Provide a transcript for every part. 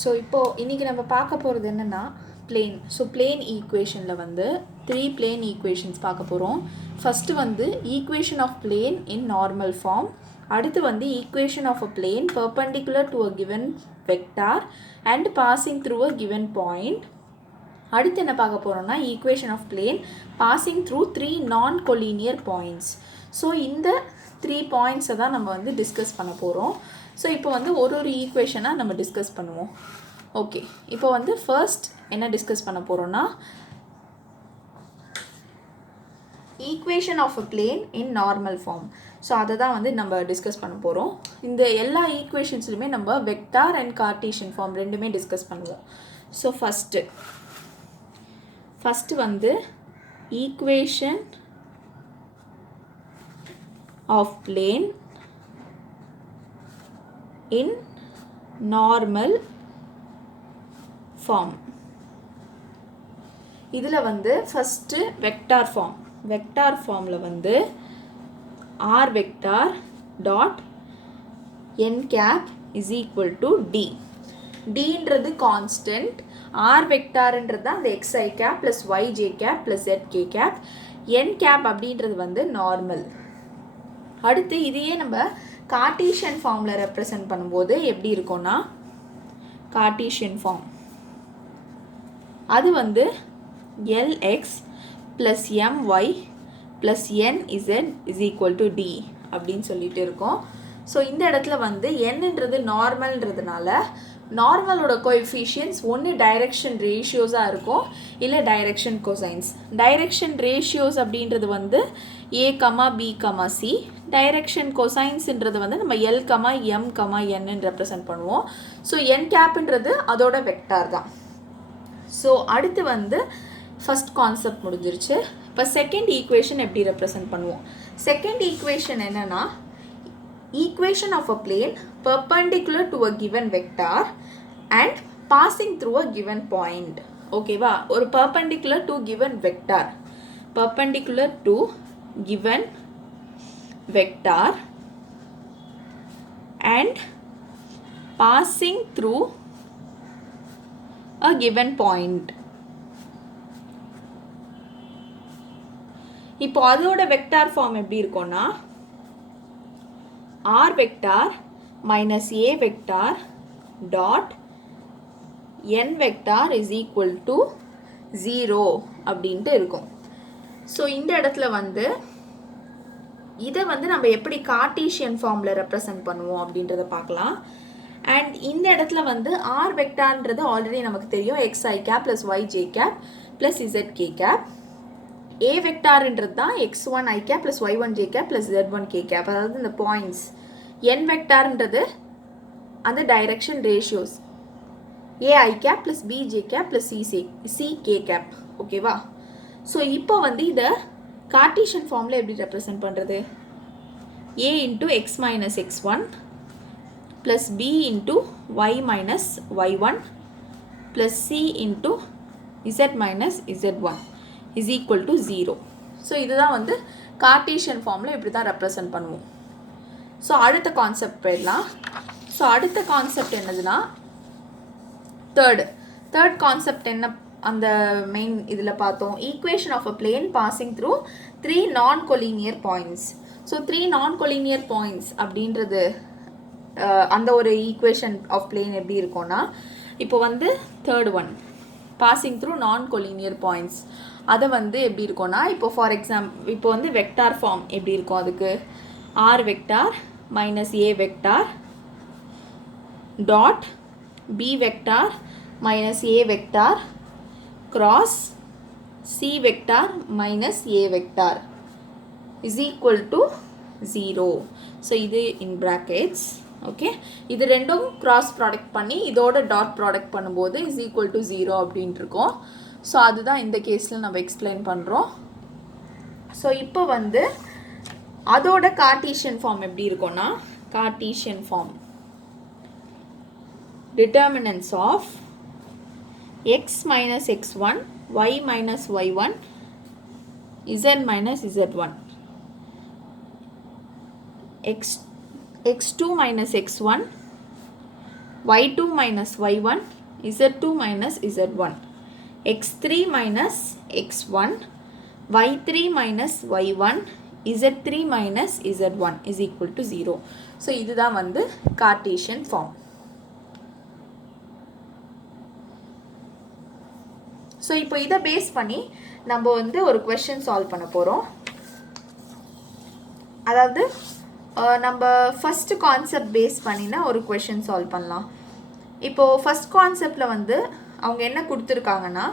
So இப்போது இன்றைக்கி நம்ம பார்க்க போகிறது என்னென்னா பிளேன். ஸோ பிளேன் ஈக்குவேஷனில் வந்து 3 பிளேன் ஈக்குவேஷன்ஸ் பார்க்க போகிறோம். ஃபஸ்ட்டு வந்து equation of plane in normal form. அடுத்து வந்து equation of a plane perpendicular to a given vector and passing through a given point. அடுத்து என்ன பார்க்க போகிறோம்னா equation of plane passing through 3 non collinear points. So இந்த 3 பாயிண்ட்ஸை தான் நம்ம வந்து டிஸ்கஸ் பண்ண போகிறோம். ஸோ இப்போ வந்து ஒரு ஈக்குவேஷனாக நம்ம டிஸ்கஸ் பண்ணுவோம். ஓகே, இப்போ வந்து ஃபர்ஸ்ட் என்ன டிஸ்கஸ் பண்ண போகிறோன்னா equation of a plane in normal form. So அதை தான் வந்து நம்ம டிஸ்கஸ் பண்ண போகிறோம். இந்த எல்லா ஈக்குவேஷன்ஸ்லையுமே நம்ம வெக்டார் அண்ட் கார்ட்டீசியன் ஃபார்ம் ரெண்டுமே டிஸ்கஸ் பண்ணுவோம். ஸோ ஃபஸ்ட்டு வந்து equation of plane in normal form. இதில் வந்து ஃபஸ்ட்டு வெக்டார் ஃபார்மில் வந்து R vector dot N cap is equal to D. டின்றது கான்ஸ்டன்ட், ஆர் வெக்டார்ன்றது தான் அந்த X I cap plus Y J cap plus ZK cap. N cap அப்படின்றது வந்து நார்மல். அடுத்து இதையே நம்ம கார்ட்டீசியன் ஃபார்மில் ரெப்ரசன்ட் பண்ணும்போது எப்படி இருக்கும்னா கார்ட்டீசியன் ஃபார்ம் அது வந்து LX plus MY plus NZ is equal to D அப்படின்னு சொல்லிட்டு இருக்கோம். ஸோ இந்த இடத்துல வந்து என்னன்றது நார்மல்ன்றதுனால நார்மலோட கோஎஃபிஷியன்ஸ் ஒன்று டைரெக்ஷன் ரேஷியோஸாக இருக்கும், இல்லை டைரெக்ஷன் கொசைன்ஸ். டைரெக்ஷன் ரேஷியோஸ் அப்படின்றது வந்து A, B, C. டைரெக்ஷன் கொசைன்ஸ்ன்றது வந்து நம்ம L, M, N ரெப்ரசன்ட் பண்ணுவோம். ஸோ N கேப்ன்றது அதோட வெக்டார் தான். ஸோ அடுத்து வந்து ஃபஸ்ட் கான்செப்ட் முடிஞ்சிருச்சு. இப்போ செகண்ட் ஈக்குவேஷன் எப்படி ரெப்ரசன்ட் பண்ணுவோம்? செகண்ட் ஈக்குவேஷன் என்னென்னா equation of a plane perpendicular to a given vector and passing through a given point. ஓகேவா? ஒரு perpendicular to given vector and passing through a given point. இப்போ அதோட vector form எப்படி இருக்கும்னா R vector minus A vector dot N vector is equal to 0 அப்படின்ட்டு இருக்கும். So இந்த இடத்துல வந்து இதை வந்து நம்ம எப்படி கார்ட்டீசியன் ஃபார்மில் ரெப்ரசன்ட் பண்ணுவோம் அப்படின்றத பார்க்கலாம். அண்ட் இந்த இடத்துல வந்து R வெக்டார்ன்றது ஆல்ரெடி நமக்கு தெரியும், XI cap plus YJ cap plus ZK cap. A வெக்டார்ன்றது தான் X1 I cap plus Y1 J cap plus Z1 K cap, அதாவது இந்த பாயிண்ட்ஸ். N வெக்டார்ன்றது அந்த direction ratios AI cap plus BJ cap plus CK cap. ஓகேவா? So இப்போ வந்து இதை கார்ட்டீசியன் ஃபார்மில் எப்படி ரெப்ரசன்ட் பண்ணுறது? A into X minus X1 plus B into Y minus Y1 plus C into Z minus Z1 is equal to 0. So இதுதான் வந்து Cartesian ஃபார்மில் இப்படி தான் ரெப்ரசன்ட் பண்ணுவோம். ஸோ அடுத்த கான்செப்ட் போயிடலாம். ஸோ அடுத்த கான்செப்ட் என்னதுன்னா தேர்ட் கான்செப்ட் என்ன அந்த மெயின் இதில் பார்த்தோம், equation of a plane passing through 3 non collinear points. So 3 non collinear points அப்படின்றது அந்த ஒரு ஈக்குவேஷன் ஆஃப் பிளேன் எப்படி இருக்கும்னா இப்போ வந்து தேர்ட் ஒன் பாசிங் த்ரூ நான் கொலீனியர் பாயிண்ட்ஸ் அதை வந்து எப்படி இருக்கும்னா இப்போ ஃபார் எக்ஸாம்பிள் இப்போ வந்து வெக்டார் ஃபார்ம் எப்படி இருக்கும், அதுக்கு R vector minus A vector dot B vector minus A vector cross C vector minus A vector is equal to 0. So இது இன் ப்ராக்கெட்ஸ். ஓகே, இது ரெண்டும் கிராஸ் ப்ராடக்ட் பண்ணி இதோட டாட் ப்ராடக்ட் பண்ணும்போது இஸ் ஈக்குவல் டு 0 அப்படின்ட்டு இருக்கோம். ஸோ அதுதான் இந்த கேஸில் நம்ம எக்ஸ்பிளைன் பண்ணுறோம். ஸோ இப்போ வந்து அதோட கார்ட்டீசியன் ஃபார்ம் எப்படி இருக்கும்னா Cartesian form determinants of X minus X1 Y minus Y1 Z minus Z1 x2 minus x1 y2 minus y1, z2 minus z1, x3 minus x1, y3 minus y1, z3 minus z1 is equal to 0. So இதுதான் வந்து Cartesian form. So இப்போ இதை base பண்ணி நம்ம வந்து ஒரு question solve பண்ண போகிறோம். அதாவது நம்ம ஃபஸ்ட்டு கான்செப்ட் பேஸ் பண்ணினா ஒரு கொஷின் சால்வ் பண்ணலாம். இப்போது ஃபஸ்ட் கான்செப்டில் வந்து அவங்க என்ன கொடுத்துருக்காங்கன்னா,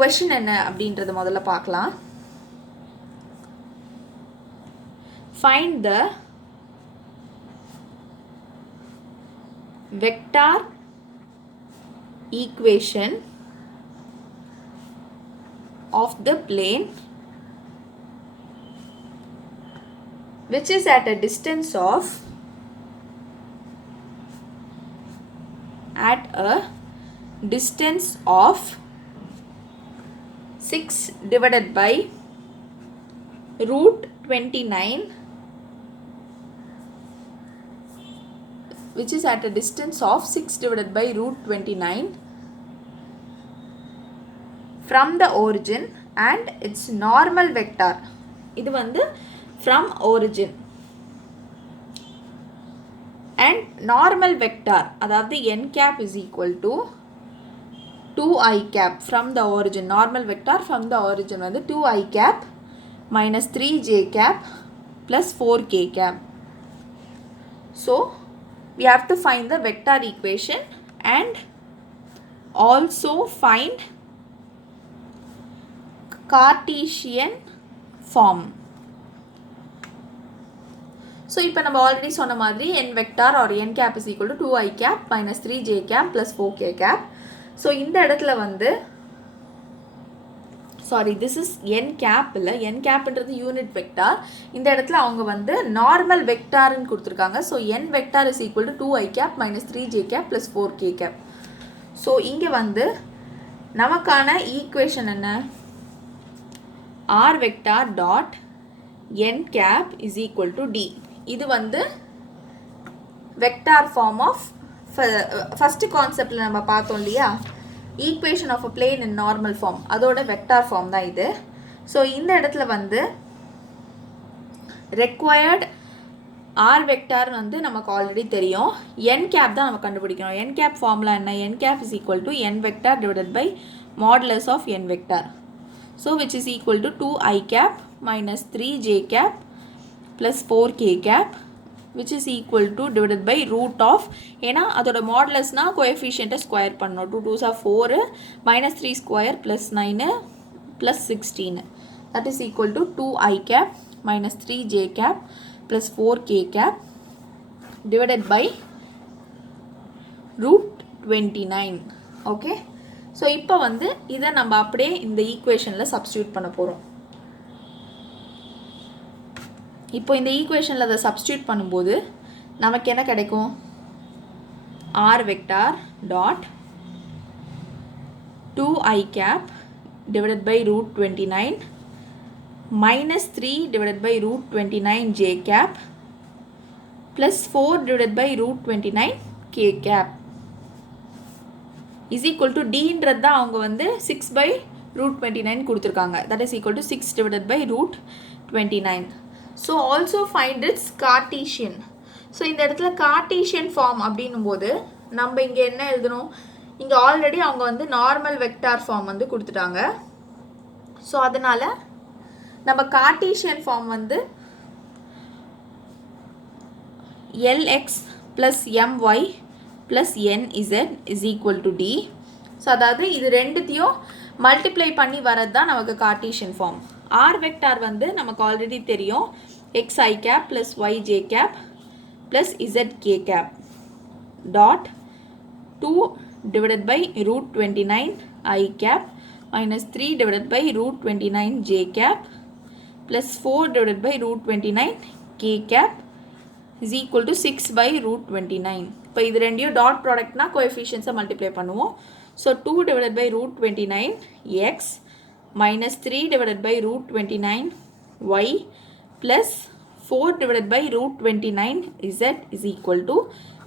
கொஷின் என்ன அப்படின்றத முதல்ல பார்க்கலாம். Find the vector equation of the plane which is at a distance of 6 divided by root 29, which is at a distance of 6 divided by root 29 from the origin and its normal vector. இது வந்து from origin and normal vector, அதாவது n cap is equal to 2i cap from the origin. Normal vector from the origin வந்து 2i cap minus 3j cap plus 4k cap. So we have to find the vector equation and also find Cartesian form. So இப்போ நம்ம already சொன்ன மாதிரி n vector or n cap is equal to 2i cap minus 3j cap plus 4k cap. So இந்த இடத்துல வந்து this is n cap இல்லை, n capன்றது unit vector. இந்த இடத்துல அவங்க வந்து நார்மல் வெக்டார்னு கொடுத்துருக்காங்க. So n vector is equal to 2i cap minus 3j cap plus 4k cap. So இங்கே வந்து நமக்கான ஈக்குவேஷன் என்ன? r vector dot n cap is equal to d. இது வந்து வெக்டார் ஃபார்ம் ஆஃப் ஃபஸ்ட்டு கான்செப்டில் நம்ம பார்த்தோம் இல்லையா, equation of a plane in normal form, அதோட வெக்டார் ஃபார்ம் தான் இது. ஸோ இந்த இடத்துல வந்து ரெக்வயர்ட் ஆர் வெக்டார் வந்து நமக்கு ஆல்ரெடி தெரியும். n cap தான் நம்ம கண்டுபிடிக்கணும். n cap ஃபார்முலா என்ன? n cap is equal to n vector divided by modulus of n vector. So which is equal to 2i cap minus 3j cap plus 4k cap, which is equal to divided by root of, ஏன்னா அதோட மாடுலஸ்னா கோஎஃபிஷியண்ட்டை square பண்ணணும். 2 2s are 4 minus 3 square plus 9 plus 16, that is equal to 2i cap minus 3j cap plus 4k cap divided by root 29. Okay, so இப்போ வந்து இதை நம்ம அப்படியே இந்த ஈக்குவேஷனில் சப்ஸ்டியூட் பண்ண போகிறோம். இப்போ இந்த ஈக்குவேஷனில் அதை சப்ஸ்டியூட் பண்ணும்போது நமக்கு என்ன கிடைக்கும்? r vector dot 2i cap divided by root 29 minus 3 divided by root 29 j cap plus 4 divided by root 29 k cap is equal to dன்றது தான் அவங்க வந்து 6 by root 29 கொடுத்துருக்காங்க. that is equal to 6 divided by root 29. so also find its Cartesian. So இந்த இடத்துல Cartesian form அப்படின்னும் போது நம்ம இங்கே என்ன எழுதணும்? இங்கே ஆல்ரெடி அவங்க வந்து நார்மல் வெக்டார் ஃபார்ம் வந்து கொடுத்துட்டாங்க. ஸோ அதனால் நம்ம கார்டீஷியன் ஃபார்ம் வந்து lx plus my plus nz is equal to d. So அதாவது இது ரெண்டுத்தையும் மல்டிப்ளை பண்ணி வரது தான் நமக்கு கார்டீஷியன் ஃபார்ம். ஆர் வெக்டார் வந்து நமக்கு ஆல்ரெடி தெரியும், xi cap plus yj cap plus zk cap dot 2 divided by root 29 I cap minus 3 divided by root 29 j cap plus 4 divided by root 29 k cap is equal to 6 by root 29. இப்போ இது ரெண்டையும் dot ப்ராடக்ட்னா கோஎஃபிஷியன்ஸை multiply பண்ணுவோம். So 2 divided by root 29 x minus 3 divided by root 29 y plus 4 divided by root 29 z is equal to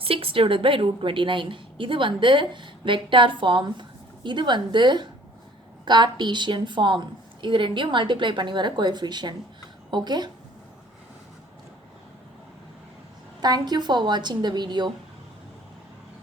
6 divided by root 29. இது வந்து vector form, இது வந்து Cartesian form. இது ரெண்டையும் மல்டிப்ளை பண்ணி வர கோஎஃபிஷியன்ட். ஓகே, தேங்க்யூ ஃபார் வாட்சிங் த வீடியோ.